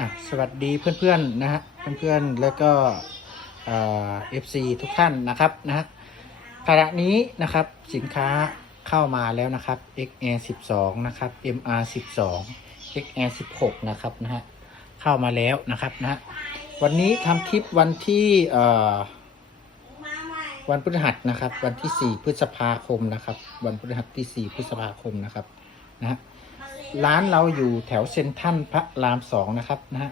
อะสวัสดีเพื่อนๆนะฮะเพื่อนๆแล้วก็เอฟซีทุกท่านนะครับนะฮะขณะนี้นะครับสินค้าเข้ามาแล้วนะครับ XR 12 นะครับ MR 12 XR 16 นะครับนะฮะเข้ามาแล้วนะครับนะฮะวันนี้ทำคลิปวันที่วันพฤหัสนะครับ วันที่ 4 พฤษภาคมนะครับ วันพฤหัสที่ 4 พฤษภาคมนะครับนะฮะ ร้านเราอยู่แถวเซ็นทรัลพระรามสองนะครับนะฮะ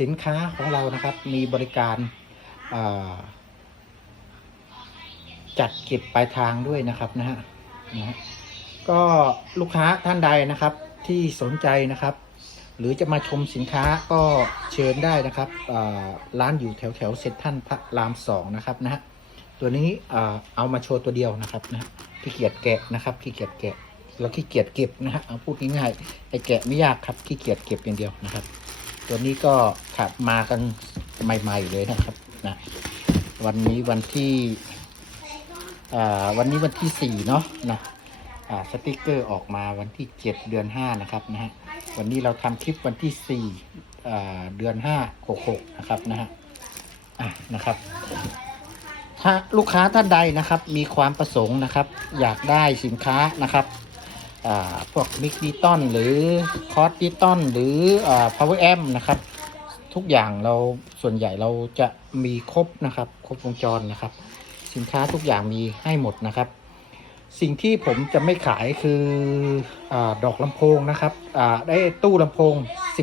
สินค้าของเรานะครับมีบริการาจัดเก็บปลายทางด้วยนะครับนะฮะนะฮะก็ลูกค้าท่านใดนะครับที่สนใจนะครับ หรือจะมาชมสินค้าก็เชิญได้นะครับร้านอยู่แถวแถวเซ็นทรัลพระรามสองนะครับนะฮะตัวนี้เอามาโชว์ตัวเดียวนะครับนะฮะขี้เกียจแกะนะครับขี้เกียจแกะ เราขี้เกียจเก็บนะฮะเอาพูดง่ายๆไอ้แกะไม่ยากครับขี้เกียจเก็บอย่างเดียวนะครับ ตัวนี้ก็ขับมากันใหม่ ๆเลยนะครับนะวันนี้วันที่อ่าวันนี้วันที่สี่เนาะนะอ่าสติกเกอร์ออกมาวันที่เจ็ดเดือนห้านะครับนะฮะวันนี้เราทำคลิปวันที่สี่อ่าเดือนห้าหกหกนะครับนะฮะอะนะครับถ้าลูกค้าท่านใดนะครับมีความประสงค์นะครับ อยากได้สินค้านะครับ พวกมิกดิตอนหรือคอร์สดิตอนหรืออ่า power amp นะครับ ทุกอย่างเราส่วนใหญ่เราจะมีครบนะครับ ครบวงจรนะครับ สินค้าทุกอย่างมีให้หมดนะครับ สิ่งที่ผมจะไม่ขายคืออดอกลำโพงนะครับได้ตู้ลำโพง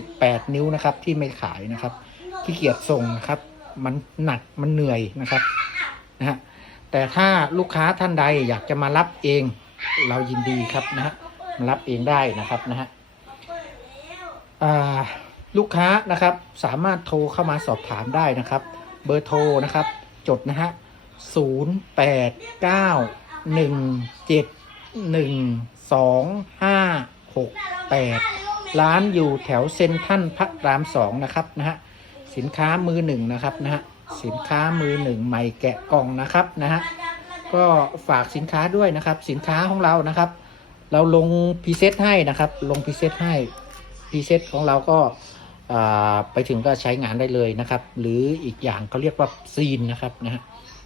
18 นิ้วนะครับ ที่ไม่ขายนะครับขี้เกียจส่งนะครับ มันหนักมันเหนื่อยนะครับนะฮะแต่ถ้าลูกค้าท่านใดอยากจะมารับเองเรายินดีครับนะฮะ มารับเองได้นะครับนะฮะลูกค้านะครับสามารถโทรเข้ามาสอบถามได้นะครับ เบอร์โทรนะครับ จดนะฮะศูนย์แปดเก้าหนึ่งเจ็ดหนึ่งสองห้าหกแปดร้านอยู่แถวเซ็นทัลพระรามสองนะครับนะฮะสินค้ามือหนึ่งนะครับนะฮะสินค้ามือหนึ่งใหม่แกะกล่องนะครับนะฮะก็ฝากสินค้าด้วยนะครับ สินค้าของเรานะครับ เราลงพรีเซตให้นะครับ ลงพรีเซตให้พรีเซตของเราก็ไปถึงก็ใช้งานได้เลยนะครับ หรืออีกอย่างเขาเรียกว่าซีนนะครับนะฮะ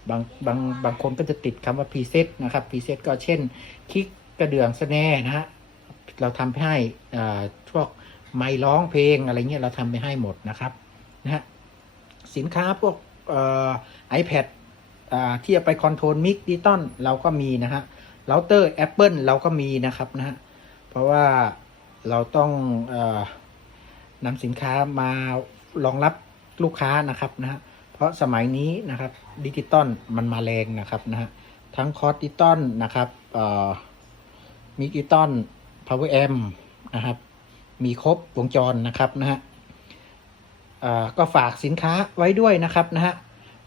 บางบางบางคนก็จะติดคำว่าพรีเซตนะครับพรีเซตก็เช่นคลิกกระเดื่องสแนนะฮะเราทำให้พวกไมค์ร้องเพลงอะไรเงี้ยเราทำไปให้หมดนะครับนะฮะสินค้าพวกเอ่อ iPad ที่จะไปคอนโทรลมิกดิตอนเราก็มีนะฮะ เราเตอร์ Apple เราก็มีนะครับนะฮะเพราะว่าเราต้องอนำสินค้ามารองรับลูกค้านะครับนะฮะเพราะสมัยนี้นะครับดิจิตอลมันมาแรงนะครับนะฮะทั้งคอร์ดิตอนนะครับมิกดิตอนพาวเวอร์แอมนะครับ มีครบวงจรนะครับนะฮะก็ฝากสินค้าไว้ด้วยนะครับนะฮะ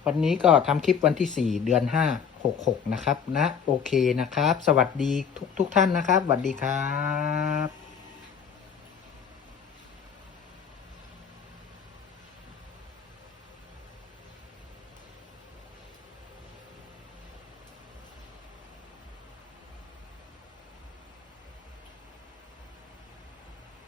วันนี้ก็ทำคลิปวันที่ 4 เดือน 5 66 นะครับนะโอเคนะครับ สวัสดีทุกทุกท่านนะครับสวัสดีครับ